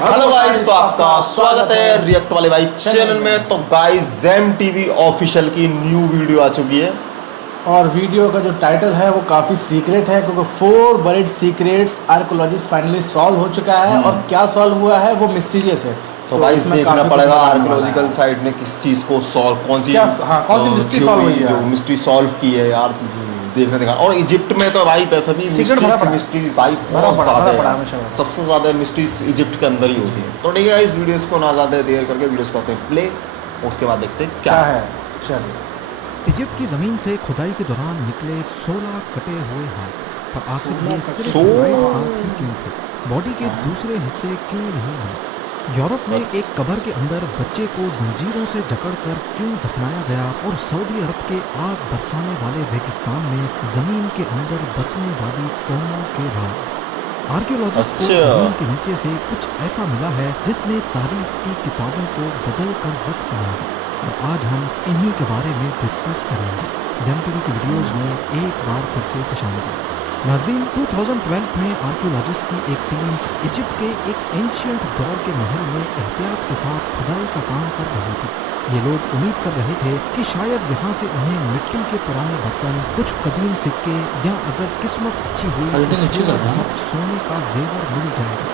Hello guys, तो आपका स्वागत है रिएक्ट वाले भाई चैनल में। तो गाइस जेम टीवी ऑफिशियल की न्यू वीडियो आ चुकी है और वीडियो का जो टाइटल है वो काफ़ी सीक्रेट है, क्योंकि 4 buried secrets archaeologist finally solve हो चुका है। और क्या सॉल्व हुआ है वो मिस्टीरियस है। तो गाइस इसमें देखना काफी पड़ेगा कुछ बताने वाला आर्कियोलॉजिकल है। साइट ने किस चीज को सॉल्व, कौन सी मिस्ट्री सॉल्व हुई है जो यार? मिस्ट्री सॉल्व की है यार। देखने दिखा। और इजिप्ट में तो भाई वैसे भी सीक्रेट भरा पड़ा है। मिस्ट्रीज भाई भरा बहुत पड़ा ज्यादा पड़ा है। हमेशा भरा। सबसे ज्यादा मिस्ट्रीज इजिप्ट के अंदर ही होती है। तो ठीक है इस वीडियोस को ना ज्यादा देर करके वीडियोस करते हैं प्ले, उसके बाद देखते हैं क्या है। चलिए। इजिप्ट की ज़मीन से खुदाई के दौरान निकले 16 कटे हुए हाथ, पर आखिर ये सिर्फ सो- राइट हाथ ही क्यों थे? बॉडी के दूसरे हिस्से क्यों नहीं मिले? यूरोप में एक कब्र के अंदर बच्चे को जंजीरों से जकड़कर क्यों दफनाया गया? और सऊदी अरब के आग बरसाने वाले रेगिस्तान में ज़मीन के अंदर बसने वाली कौमों के राज। आर्कियोलॉजिस्ट को अच्छा। ज़मीन के नीचे से कुछ ऐसा मिला है जिसने तारीख की किताबों को बदल कर रख दिया है, और आज हम इन्हीं के बारे में डिस्कस करेंगे। जेम टीवी की वीडियोज़ में एक बार फिर से खुशामदीद। नाज़रीन, 2012 में आर्कियोलॉजिस्ट की एक टीम इजिप्ट के एक एंशियंट दौर के महल में एहतियात के साथ खुदाई का काम कर रही थी। ये लोग उम्मीद कर रहे थे कि शायद यहाँ से उन्हें मिट्टी के पुराने बर्तन, कुछ कदीम सिक्के, या अगर किस्मत अच्छी हुई तो थोड़ा बहुत सोने का जेवर मिल जाएगा।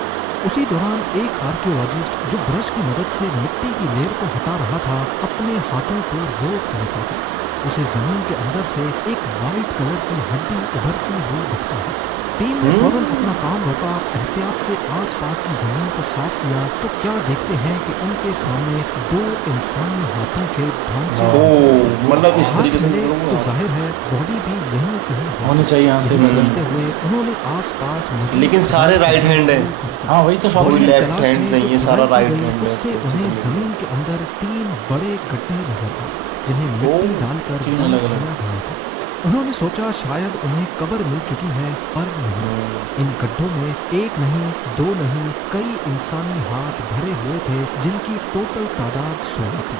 उसी दौरान एक आर्कियोलॉजिस्ट जो ब्रश की मदद से मिट्टी की लेयर को हटा रहा था, अपने हाथों को रोक लेता है। उसे जमीन के अंदर से एक वाइट कलर की हड्डी उभरती हुई दिखती है। टीम ने फौरन अपना काम रोका, एहतियात से आसपास की जमीन को साफ किया, तो क्या देखते हैं कि उनके सामने 2 इंसानी हाथों के ढांचे मतलब इस हाथ तरीके से मिले तो जाहिर है बॉडी भी यहीं कहीं होनी चाहिए यहाँ से। यही सोचते हुए उन्होंने आसपास मजीद लेकिन सारे राइट हैंड है। हाँ वही तो कोई बॉडी की लेफ्ट तलाश हैंड में नहीं जो है, सारा खुदाई राइट की गई, हैंड है। उससे उन्हें जमीन के अंदर 3 बड़े गड्ढे नजर आए जिन्हें मिट्टी डालकर तीन बंद अलग-अलग। किया गया था। उन्होंने सोचा शायद उन्हें कब्र मिल चुकी है, पर नहीं। इन गड्ढों में एक नहीं, 2 नहीं, कई इंसानी हाथ भरे हुए थे जिनकी टोटल तादाद 16 थी।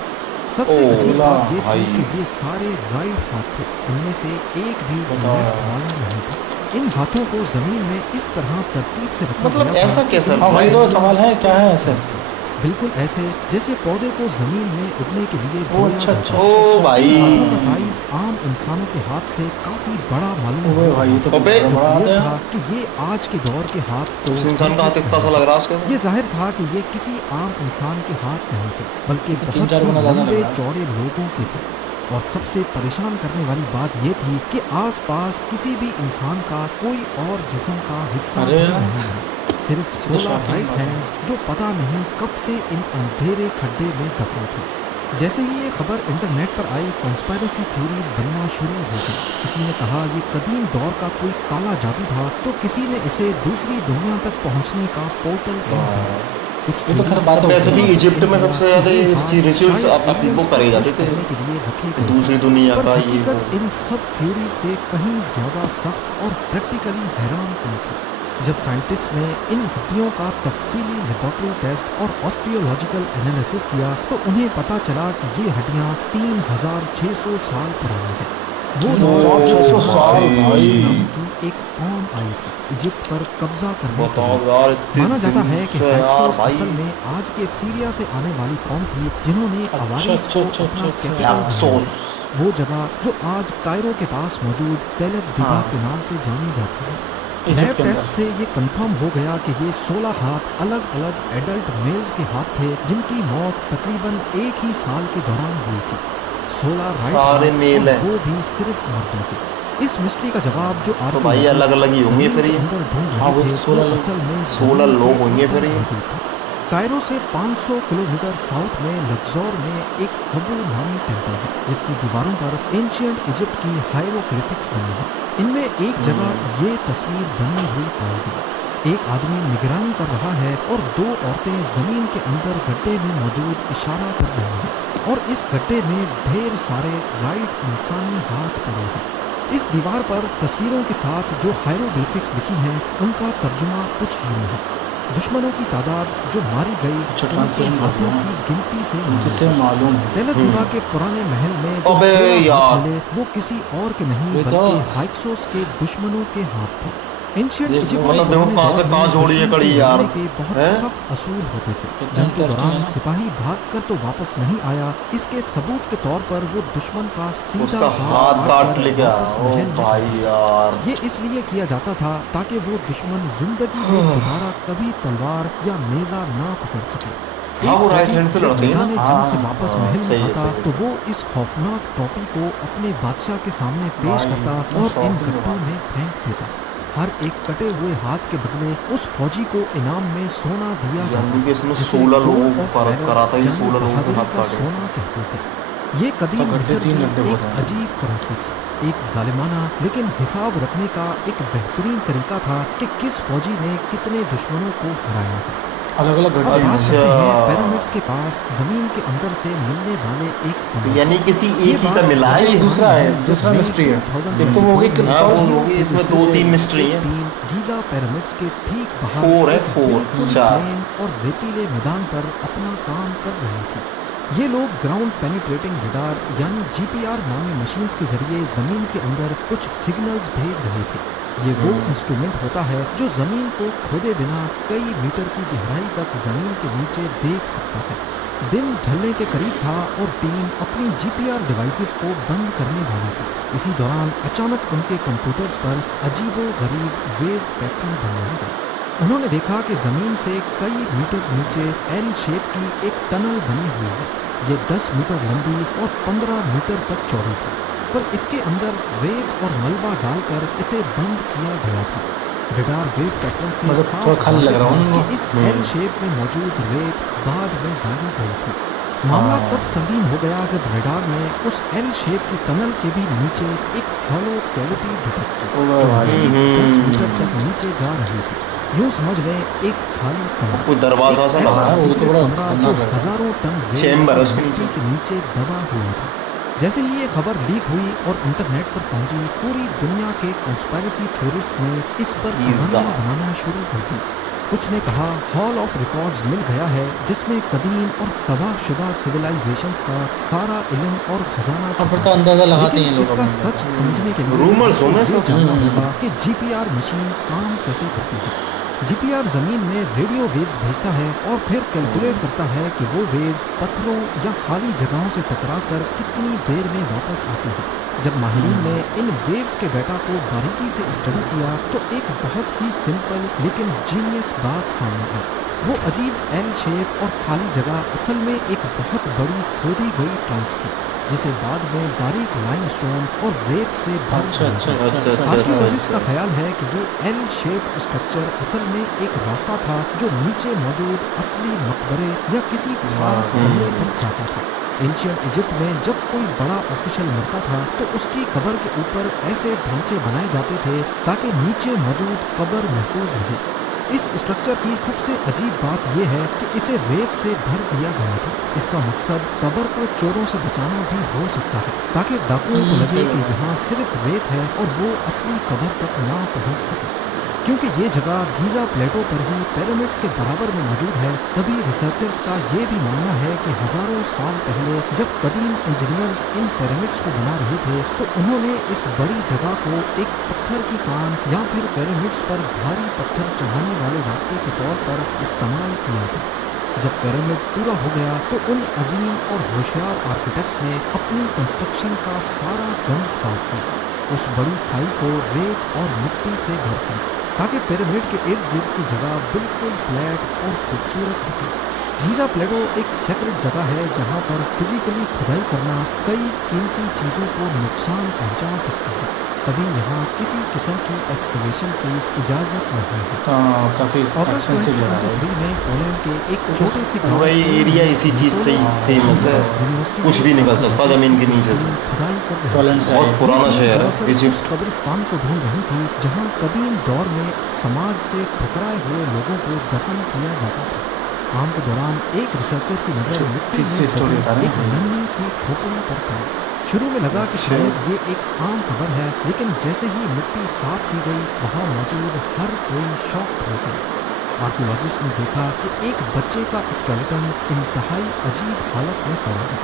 सबसे अजीब बात ये थी कि ये सारे राइट हाथ थे, इनमें से एक भी लेफ्ट वाला नहीं था। इन हाथों को जमीन में इस तरह तरतीब से रखा मतलब गया था ऐसा कि कैसे? इनकी हाँ वही तो हड्डियां सवाल है, क्या है ऐसे? मुख्तलिफ थी। बिल्कुल ऐसे जैसे पौधे को जमीन में उगने के लिए बोया अच्छा, जाता अच्छा, है। ओ भाई। इन हाथों का साइज आम इंसानों के हाथ से काफी बड़ा मालूम ओए हो भाई, रहा ये तो था। अबे। जो बड़ा क्लियर आता था है। कि ये आज के दौर के हाथ तो उस इंसान का हाथ इतना सा लग रहा है उसके। ये जाहिर था कि ये किसी आम इंसान के हाथ नहीं थे, बल्कि तो बहुत 3-4 ही गुना ज्यादा लंबे लग रहा है। चौड़े लोगों के थे। और सबसे परेशान करने वाली बात ये थी कि आसपास किसी भी इंसान का कोई और जिस्म का हिस्सा अरे भी यार। नहीं मिला, सिर्फ 16 राइट हैंड्स जो पता नहीं कब से इन अंधेरे खड्डे में दफन थे। जैसे ही ये खबर इंटरनेट पर आई, कॉन्स्पायरेसी थ्योरीज बनना शुरू हो गई। किसी ने कहा ये कदीम दौर का कोई काला जादू था, तो किसी ने इसे दूसरी दुनिया तक पहुंचने का पोर्टल कह दिया। कुछ ये तो खैर theories बात का वैसे भी कहना इजिप्ट में था सबसे कि ज्यादा ये ये हाथ रिचुअल्स शायद अब वो aliens करे को जाते खुश थे करने के लिए रखे गए थे। दूसरी दुनिया पर का। ये हकीकत इन सब थ्योरी से कहीं ज्यादा सख्त और प्रैक्टिकली हैरान कन थी। जब साइंटिस्ट ने इन हड्डियों का तफसीली लेबोरेटरी टेस्ट और ऑस्टियोलॉजिकल एनालिसिस किया, तो उन्हें पता चला कि ये हड्डियां 3600 साल पुरानी हैं। वो दौर जब 3600 साल भाई। नाम की एक कौम आई थी इजिप्ट पर कब्जा करने के बताओ लिए। यार, इतने माना जाता दिन है कि से यार हैक्सोस भाई। असल में आज के सीरिया से आने वाली कौम थी, जिन्होंने अवारीस को अच्छा, अपना अच्छा। कैपिटल बनाया। हैक्सोस। वो जगह जो आज कायरो के पास मौजूद तेलत दिबा हाँ। के नाम से जानी जाती है। इजिप्ट लैब के अंदर। टेस्ट से ये कंफर्म हो गया कि ये 16 हाथ अलग अलग एडल्ट मेल्स के हाथ थे, जिनकी मौत तकरीबन एक ही साल के दौरान हुई थी। 16 राइट सारे हाथ, मेल और हैं। वो भी सिर्फ मर्दों के। इस मिस्ट्री का जवाब जो तो भाई अलग-अलग ही होंगे फिर ये। अंदर ढूंढ हाँ, वो रहे तो थे, 16 वो लोग। असल में 16 जमीन लोग के होंगे ऊपर फिर ये। मौजूद थे। कायरो से 500 किलोमीटर साउथ में लग्जोर में एक हबू नामी टेम्पल है, जिसकी दीवारों पर एंशियंट इजिप्ट की हायरोग्लिफिक्स बनी है। इनमें एक जगह ये तस्वीर बनी हुई पाई गई। एक आदमी निगरानी कर रहा है और 2 औरतें जमीन के अंदर गड्ढे में मौजूद इशारा कर रही हैं, और इस गड्ढे में ढेर सारे राइट इंसानी हाथ पड़े हैं। इस दीवार पर तस्वीरों के साथ जो हायरोग्लिफिक्स लिखी हैं, उनका तर्जुमा कुछ यूं है: दुश्मनों की तादाद जो मारी गई अच्छा, उनके ट्रांसलेशन हाथों करना की गिनती से जिसे मालूम है। तेलत दिबा के पुराने महल में जो अबे 16 यार। हाथ मिले, वो किसी और के नहीं ये तो- बल्कि हाइक्सोस के दुश्मनों के हाथ थे। एंशिएंट देख इजिप्ट लो। के मतलब देखो पुराने कहाँ से दौर कहाँ में जोड़ी है दुश्मन कड़ी से यार। लड़ने के बहुत हैं? सख्त असूल होते थे। कितना जंग के interesting दौरान है ना? सिपाही भागकर तो वापस नहीं आया, इसके सबूत के तौर पर वो दुश्मन का सीधा उसका हाथ काट कर ले गया। वापस ओ महल में भाई आता था। यार। ये इसलिए किया जाता था ताकि वो दुश्मन जिंदगी में दोबारा कभी तलवार या नेजा ना पकड़ सके। हाँ, एक वो राइट फौजी हैंड से जब लड़ते हैं ना। मैदान जंग से हाँ, वापस हाँ, महल सही में है, आता सही है, तो सही वो इस खौफनाक ट्रॉफी को अपने बादशाह के सामने पेश भाई, करता कितना और इन शौकीन गड्ढों लोग। में फेंक देता। हर एक कटे हुए हाथ के बदले उस फौजी को इनाम में सोना दिया जाता यानी कि था, इसमें जिसे 16 लोगों गोल्ड को ऑफ वैलर कराता ही यानी 16 लोगों के बहादुरी हाथ का काटे सोना इसमें। कहते थे। ये कदीम गड्ढे मिस्र 3 की गड्ढे एक होते हैं। अजीब करेंसी थी, एक जालिमाना लेकिन हिसाब रखने का एक बेहतरीन तरीका था कि किस फौजी ने कितने दुश्मनों को हराया है। अलग अलग अब गड्ढे हैं बात इसमें। करते हैं अच्छा। पिरामिड्स के पास जमीन के अंदर से मिलने वाले एक कमरे यानी किसी ये एक ही बात का मिला है ज्यादा ये। दूसरा है, पुरानी जब दूसरा मई मिस्ट्री है। 2024 एक तो वो हो गई में हाँ, वो क्रिप्टोलॉजी, होगी, इसमें जियोफिजिसिस्ट 2-3 की मिस्ट्री एक हैं। टीम गीजा पिरामिड्स के ठीक बाहर 4 है, एक 4, बिल्कुल 4। प्लेन और रेतीले मैदान पर अपना काम कर रहे थे। ये लोग ग्राउंड पेनिट्रेटिंग रडार यानी जीपीआर नामी मशीन्स के जरिए जमीन के अंदर कुछ सिग्नल्स भेज रहे थे। ये वो इंस्ट्रूमेंट होता है जो जमीन को खोदे बिना कई मीटर की गहराई तक जमीन के नीचे देख सकता है। दिन ढलने के करीब था और टीम अपनी जीपीआर डिवाइसेस को बंद करने वाली थी। इसी दौरान अचानक उनके कंप्यूटर्स पर अजीबो-गरीब वेव पैटर्न बनने लगा। उन्होंने देखा कि जमीन से कई मीटर नीचे एल शेप की एक टनल बनी हुई है। ये 10 मीटर लंबी और 15 मीटर तक चौड़ी थी, पर इसके अंदर रेत और मलबा डालकर इसे बंद किया गया था। रडार वेव पैटर्न से मतलब साफ थोड़ा खाली लग वाज़ेह रहा था हूँ कि इस एल शेप में मौजूद रेत बाद में डाली गई थी। मामला हाँ। तब संगीन हो गया जब रडार ने उस एल शेप की टनल के भी नीचे एक हॉलो कैविटी डिटेक्ट की, ओह जो भाई। मज़ीद 10 मीटर तक नीचे जा रही थी। यूं समझ लें एक खाली कमरा, कोई दरवाजा एक सा ऐसा लगा है। वो तो सीक्रेट बड़ा कमरा जो खतरनाक है। हजारों टन रेत चैम्बर है और उसके मिट्टी नीचे। के नीचे दबा हुआ था। जैसे ही ये खबर लीक हुई और इंटरनेट पर पहुंची, पूरी दुनिया के कॉन्स्पायरेसी थ्योरिस्ट्स ने इस पर कहानियां बनाना शुरू कर दी। कुछ ने कहा हॉल ऑफ रिकॉर्ड्स मिल गया है जिसमें कदीम और तबाहशुदा सिविलाइजेशंस का सारा इल्म और खजाना अब फिर छुपा तो है। अंदाजा लगाते लेकिन हैं लोग इसका अपने सच अंदर। समझने के लिए Rumors हो में ये सब। जानना होगा कि जीपीआर मशीन काम कैसे करती है। जीपीआर जमीन में रेडियो वेव्स भेजता है और फिर कैलकुलेट करता है कि वो वेव्स पत्थरों या खाली जगहों से टकराकर कितनी देर में वापस आती है। जब माहिरीन ने इन वेव्स के डाटा को बारीकी से स्टडी किया तो एक बहुत ही सिंपल लेकिन जीनियस बात सामने आई। वो अजीब एल शेप और खाली जगह असल में एक बहुत बड़ी खोदी गई ट्रंच थी, जिसे बाद में बारीक लाइमस्टोन और रेत से भर दिया गया। अच्छा। आर्कियोलॉजिस्ट का ख्याल है कि ये एल शेप्ड स्ट्रक्चर असल में एक रास्ता था जो नीचे मौजूद असली मकबरे या किसी खास कमरे तक जाता था। एंशिएंट इजिप्ट में जब कोई बड़ा ऑफिशियल मरता था तो उसकी कब्र के ऊपर ऐसे ढांचे बनाए जाते थे ताकि नीचे मौजूद कब्र महफूज रहे। इस स्ट्रक्चर की सबसे अजीब बात यह है कि इसे रेत से भर दिया गया था। इसका मकसद कब्र को चोरों से बचाना भी हो सकता है ताकि डाकुओं को लगे कि यहाँ सिर्फ रेत है और वो असली कब्र तक ना पहुँच सके। क्योंकि ये जगह गीजा प्लेटो पर ही पिरामिड्स के बराबर में मौजूद है, तभी रिसर्चर्स का ये भी मानना है कि हजारों साल पहले जब कदीम इंजीनियर्स इन पिरामिड्स को बना रहे थे तो उन्होंने इस बड़ी जगह को एक पत्थर की कान या फिर पिरामिड्स पर भारी पत्थर चढ़ाने वाले रास्ते के तौर पर इस्तेमाल किया था। जब पिरामिड पूरा हो गया तो उन अजीम और होशियार आर्किटेक्ट्स ने अपनी कंस्ट्रक्शन का सारा गंद साफ किया, उस बड़ी खाई को रेत और मिट्टी से भर दिया ताकि पिरामिड के इर्द गिर्द की जगह बिल्कुल फ्लैट और खूबसूरत दिखे। गीजा प्लेटो एक सेक्रेट जगह है जहाँ पर फिजिकली खुदाई करना कई कीमती चीज़ों को नुकसान पहुँचा सकती है, तभी यहाँ किसी किस्म की एक्सकवेशन की इजाज़त नहीं है। काफी अगस्त एक्सपेंसिव जगह है। 2023 में पोलैंड के एक छोटे से गांव वही के एरिया इसी चीज से ही फेमस है। यूनिवर्सिटी कुछ भी निकल सकता है जमीन के नीचे से। खुदाई कर रहे पोलैंड थे। से बहुत है। पुराना ये टीम शहर है दरअसल उस इजिप्ट। कब्रिस्तान को ढूंढ रही थी जहां कदीम दौर में समाज से ठुकराए हुए लोगों को दफन किया जाता था। काम के दौरान एक रिसर्चर की नजर मिट्टी में किसकी स्टोरी बता दबी रहे एक हैं? नन्ही सी खोपड़ी पर पड़ी। शुरू में लगा कि शायद ये एक आम कब्र है, लेकिन जैसे ही मिट्टी साफ की गई वहां मौजूद हर कोई शॉक्ड हो गया। आर्कियोलॉजिस्ट ने देखा कि एक बच्चे का स्केलेटन इंतहाई अजीब हालत में पड़ा है।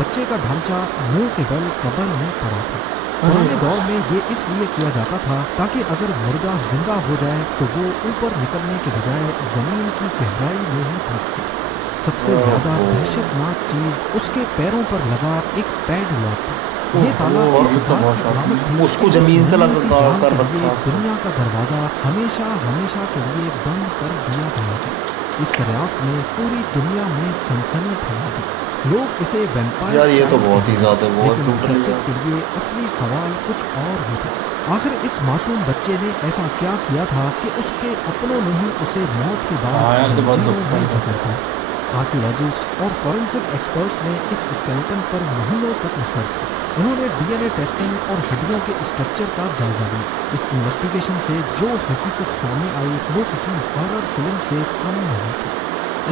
बच्चे का ढांचा मुंह के बल कब्र में पड़ा था। पुराने दौर में ये इसलिए किया जाता था ताकि अगर मुर्गा जिंदा हो जाए तो वो ऊपर निकलने के बजाय जमीन की गहराई में ही फंस जाए। सबसे ज्यादा दहशतनाक चीज उसके पैरों पर लगा एक पैड लॉक था। ये ताला इस बात की अलामत थी उसको कि जमीन से उस लगा जान कर के रखा लिए उसने। दुनिया का दरवाजा हमेशा हमेशा के लिए बंद कर दिया गया था। इस दरियाफ्त ने पूरी दुनिया में सनसनी फैला दी। लोग इसे वैम्पायर यार ये तो चाइल्ड बहुत ही कहते ज्यादा हैं, बहुत लेकिन टूट रही रिसर्चर्स है। के लिए असली सवाल कुछ और ही था। आखिर इस मासूम बच्चे ने ऐसा क्या किया था कि उसके अपनों ने ही उसे मौत के हाँ बाद यार, तो बहुत जंजीरों दुख में है। जकड़ दिया। आर्कियोलॉजिस्ट और फॉरेंसिक एक्सपर्ट्स ने इस स्केलेटन पर महीनों तक रिसर्च की। उन्होंने डीएनए टेस्टिंग और हड्डियों के स्ट्रक्चर का जायजा लिया। इस इन्वेस्टिगेशन से जो हकीकत सामने आई वो किसी हॉरर फिल्म से कम नहीं थी।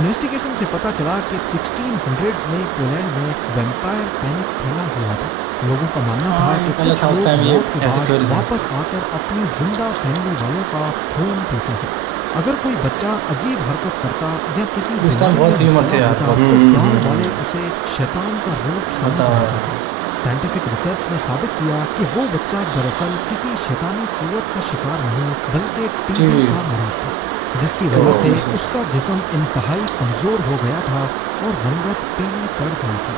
इन्वेस्टिगेशन से पता चला कि 1600s में पोलैंड में वैम्पायर पैनिक फैला हुआ था। लोगों का मानना था हाँ, कि पहले कुछ था उस लोग टाइम ये मौत के ऐसे बाद theories हैं। वापस आकर अपनी जिंदा फैमिली वालों का खून पीते हैं। अगर कोई बच्चा अजीब हरकत करता या किसी उस टाइम बीमारी बहुत में ह्यूमर मुब्तला थे यार, होता बहुत। तो गांव वाले उसे शैतान का रूप समझ बताओ लेते थे। साइंटिफिक रिसर्च ने साबित किया कि वो बच्चा दरअसल किसी शैतानी कुव्वत का शिकार नहीं बल्कि टीबी का मरीज था, जिसकी वजह से उसका जिस्म इंतहाई कमज़ोर हो गया था और रंगत पीली पड़ गई थी।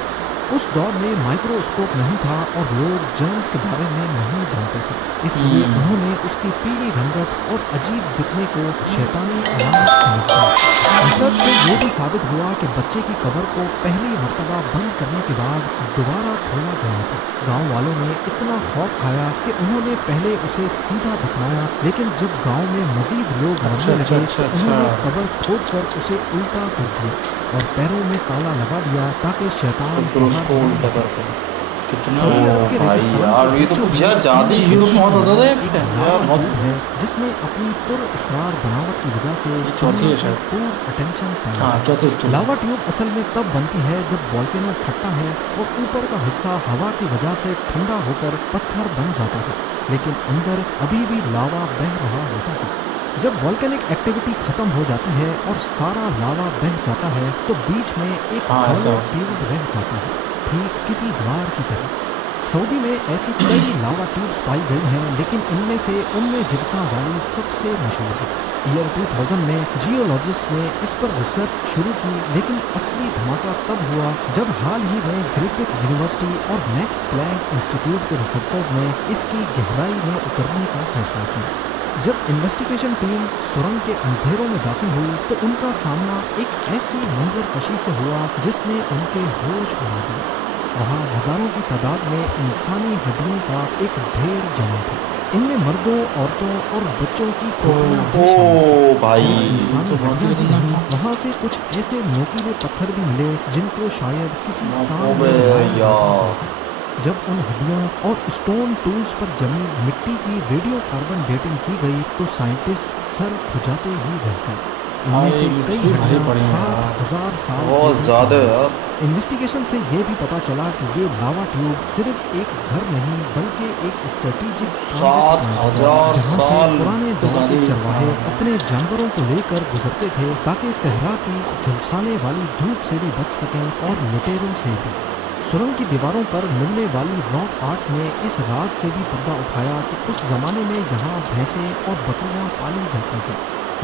उस दौर में माइक्रोस्कोप नहीं था और लोग जर्म्स के बारे में नहीं जानते थे, इसलिए उन्होंने उसकी पीली रंगत और अजीब दिखने को शैतानी अलामत समझ लिया। रिसर्च से ये भी साबित हुआ कि बच्चे की कब्र को पहली मर्तबा बंद करने के बाद दोबारा खोला गया था। गांव वालों ने इतना खौफ खाया कि उन्होंने पहले उसे सीधा दफनाया, लेकिन जब गांव में मजीद लोग मरने लगे तो उन्होंने कब्र खोद कर उसे उल्टा कर दिया और पैरों में ताला लगा दिया ताकि शैतान फिर बाहर उसको ना उल्टा निकल कर सके। कितना सऊदी अरब के भाई रेगिस्तान यार, के ये तो बीचों कुछ यार बीच ज्यादा ही इंडियन यूरोप में होता था में ये एक यार, लावा बहुत- ट्यूब है जिसने अपनी पुरअसरार बनावट की वजह से चौथी दुनिया है की शायद। खूब अटेंशन पाई हाँ है। चौथे स्टोर। लावा ट्यूब असल में तब बनती है जब वॉल्केनो फटता है और ऊपर का हिस्सा हवा की वजह से ठंडा होकर पत्थर बन जाता है, लेकिन अंदर अभी भी लावा बह रहा होता है। जब वॉल्केनिक एक्टिविटी खत्म हो जाती है और सारा लावा बह जाता है तो बीच में एक हाँ, हॉलो ऐसा। ट्यूब रह जाती है, ठीक किसी द्वार की तरह। सऊदी में ऐसी कई लावा ट्यूब्स पाई गई हैं, लेकिन इनमें से उम्मे जिरसा वाली सबसे मशहूर है। ईयर 2000 में जियोलॉजिस्ट ने इस पर रिसर्च शुरू की, लेकिन असली धमाका तब हुआ जब हाल ही में ग्रिफिथ यूनिवर्सिटी और मैक्स प्लैंक इंस्टीट्यूट के रिसर्चर्स ने इसकी गहराई में उतरने का फैसला किया। जब इन्वेस्टिगेशन टीम सुरंग के अंधेरों में दाखिल हुई तो उनका सामना एक ऐसी मंजरकशी से हुआ जिसने उनके होश उड़ा दिए। वहाँ हजारों की तादाद में इंसानी हड्डियों का एक ढेर जमा था। इनमें मर्दों, औरतों और बच्चों की खोपड़ियां भी शामिल थीं। ओ भाई, सिर्फ इंसानी तो बहुत हड्डियां ही खतरनाक नहीं, था। वहाँ से कुछ ऐसे नोकीले पत्थर भी मिले जिनको शायद किसी काम में अबे लाया जाता यार। होगा। जब उन हड्डियों और स्टोन टूल्स पर जमी मिट्टी की रेडियो कार्बन डेटिंग की गई तो साइंटिस्ट सर खुजाते ही रह गए। हाँ, इनमें से ये कई mystery भरी हड्डियां पड़ी हैं 7000 साल से बहुत भी ज्यादा पुरानी यार। थीं। इन्वेस्टिगेशन से ये भी पता चला कि ये लावा ट्यूब सिर्फ एक घर नहीं बल्कि एक स्ट्रेटेजिक 7000 जहाँ से साल। पुराने दौर के चरवाहे हाँ। अपने जानवरों को लेकर गुजरते थे ताकि सहरा की झुलसाने वाली धूप से भी बच सकें और लुटेरों से भी। सुरंग की दीवारों पर मिलने वाली रॉक आर्ट ने इस राज से भी पर्दा उठाया कि उस जमाने में यहाँ भैंसें और बकरियाँ पाली जाती थी,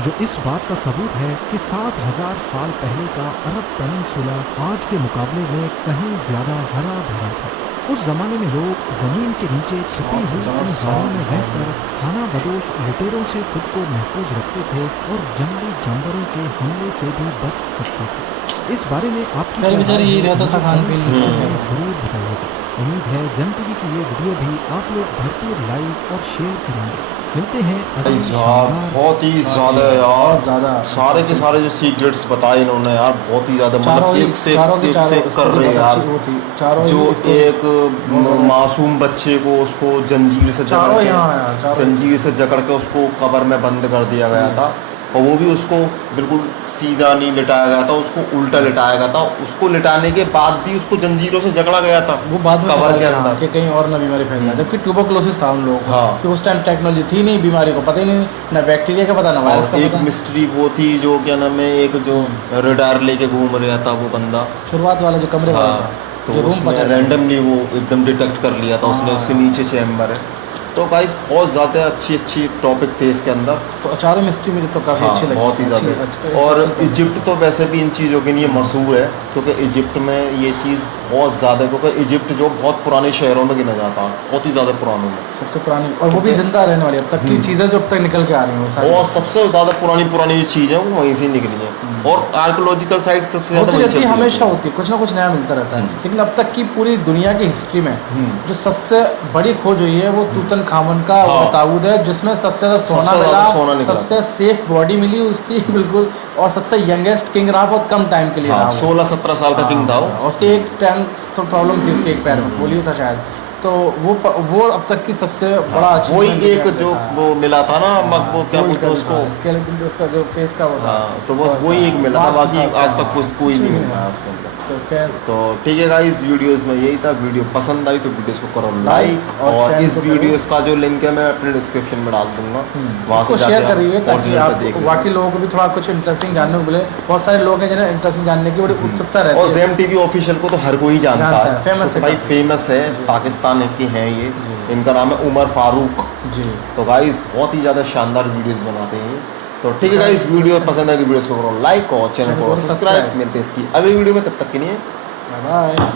जो इस बात का सबूत है कि 7000 साल पहले का अरब पेनिनसुला आज के मुकाबले में कहीं ज्यादा हरा भरा था। उस जमाने में लोग जमीन के नीचे छुपी हुई इन गारों में रहकर खाना बदोश लुटेरों से खुद को महफूज रखते थे और जंगली जानवरों के हमले से भी बच सकते थे। इस बारे में आपकी पहले क्या बेचारे राय यही है? रहता था मुझे खान कमेंट पीन सेक्शन में। में जरूर बताइएगा। उम्मीद है ज़ेम टीवी की ये वीडियो भी आप लोग भरपूर लाइक और शेयर करेंगे। मिलते हैं भाई अगली साहब शानदार बहुत ही ज्यादा यार, बहुत ज्यादा। सारे के सारे जो सीक्रेट्स बताए इन्होंने यार, बहुत ही ज्यादा, चारों मतलब ही- एक से चारों के एक चारों से कर story रहे बहुत यार। अच्छी वो थी। चारों जो ही story- एक मासूम बच्चे को उसको जंजीर से जकड़ चारों के यहाँ यार, चारों ही। जंजीर से जकड़ के उसको कब्र में बंद कर दिया गया था, और वो भी उसको बिल्कुल सीधा नहीं लिटाया गया था, उसको उल्टा लिटाया गया था। उसको लिटाने के बाद भी उसको जंजीरों से जकड़ा गया था वो बाद में कब्र पता के चला अंदर। कि कहीं और ना बीमारी फैल जाए, जबकि ट्यूबरकुलोसिस था उन लोगों को। हाँ। कि उस टाइम टेक्नोलॉजी थी नहीं, बीमारी को पता ही नहीं, ना बैक्टीरिया का पता ना वायरस और का एक पता। मिस्ट्री वो थी जो क्या नाम है, एक जो रडार लेके घूम रहा था वो बंदा, शुरुआत वाला जो कमरे वाला हाँ, था। तो ये रूम उसमें पता है। रैंडमली वो एकदम डिटेक्ट कर लिया था उसने, हाँ। उसके नीचे चैम्बर है। तो गाइस बहुत ज़्यादा अच्छी टॉपिक थे इसके अंदर। तो चारों मिस्ट्री मुझे तो काफ़ी हाँ अच्छी लगी। बहुत ही अच्छी- ज़्यादा। अच्छी- और अच्छी- इजिप्ट तो वैसे भी इन चीज़ों के लिए मशहूर है, क्योंकि इजिप्ट में ये चीज़ बहुत ज़्यादा, क्योंकि इजिप्ट जो बहुत पुराने शहरों में गिना जाता है, बहुत ही ज़्यादा पुरानों में। सबसे पुरानी, और वो भी जिंदा रहने वाली अब तक की चीज़ें जो अब तक निकल के आ रही हैं वो सारी। और सबसे ज़्यादा पुरानी जो चीज़ है वो वहीं से ही निकली है। और आर्कोलॉजिकल साइट सबसे ज़्यादा होती वहीं रहती है, चलती हमेशा रहती होती है, कुछ ना कुछ नया मिलता रहता है। हम्म। लेकिन अब तक की पूरी दुनिया की हिस्ट्री में हम्म। जो सबसे बड़ी खोज हुई है वो तूतनखामन का हाँ। वो ताबूत है, जिसमें सबसे ज़्यादा सोना सबसे ज़्यादा मिला, सोना निकला सबसे सेफ बॉडी मिली उसकी बिल्कुल, और सबसे यंगेस्ट किंग रहा, बहुत कम टाइम के लिए रहा हाँ, वो। 16-17 साल का किंग था वो। हाँ, उसके एक टाइम तो प्रॉब्लम थी, उसके एक पैर में पोलियो था शायद। तो वो अब तक की सबसे बड़ा वही achievement एक मैंने जो देखा है। वो मिला था ना, मग वो क्या गोल्ड बोलते का हैं जो उसको। था, skeleton जो उसका जो फेस का वो था। हाँ, तो बस वही एक मिला था, mask बाकी उसका, आज तक कुछ कोई नहीं कुछ मिल पाया उसके अंदर। तो खैर, तो ठीक है गाइस, वीडियोस में यही था। वीडियो पसंद आई तो वीडियोस को करो लाइक, और और share इस तो करो। वीडियोस का जो लिंक है मैं अपने डिस्क्रिप्शन में डाल दूंगा, वहाँ उसको से शेयर जाके करिए आप ताकि ओरिजिनल आप पे देख लेना। बाकी लोगों को भी थोड़ा कुछ इंटरेस्टिंग जानने को मिले। बहुत सारे लोग हैं जिन्हें इंटरेस्टिंग जानने की बड़ी उत्सुकता और रहती है। जेम टीवी ऑफिशियल को तो हर कोई जानता जानता है, है, famous तो है भाई काफी। फेमस है, पाकिस्तान के हैं ये। इनका नाम है उमर फारूक। जी, तो गाइस बहुत ही ज़्यादा शानदार वीडियोस बनाते हैं। तो ठीक है गाइस, वीडियो पसंद है तो वीडियोस को करो लाइक और चैनल को सब्सक्राइब। मिलते हैं इसकी अगली वीडियो में, तब तक के लिए बाय बाय।